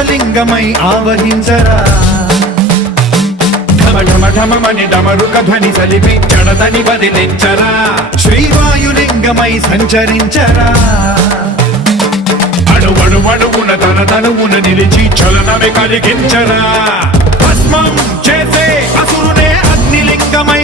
ఆకాశలింగమై ఆవహించరా ఢమఢమని డమరుక ధ్వని సలిపి జడదని వదిలించరా శ్రీవాయులింగమై సంచరించరా అణువణువున తన తనువున నిలిచి చలనమే కలిగించరా భస్మం చేసే అసురునే అగ్నిలింగమై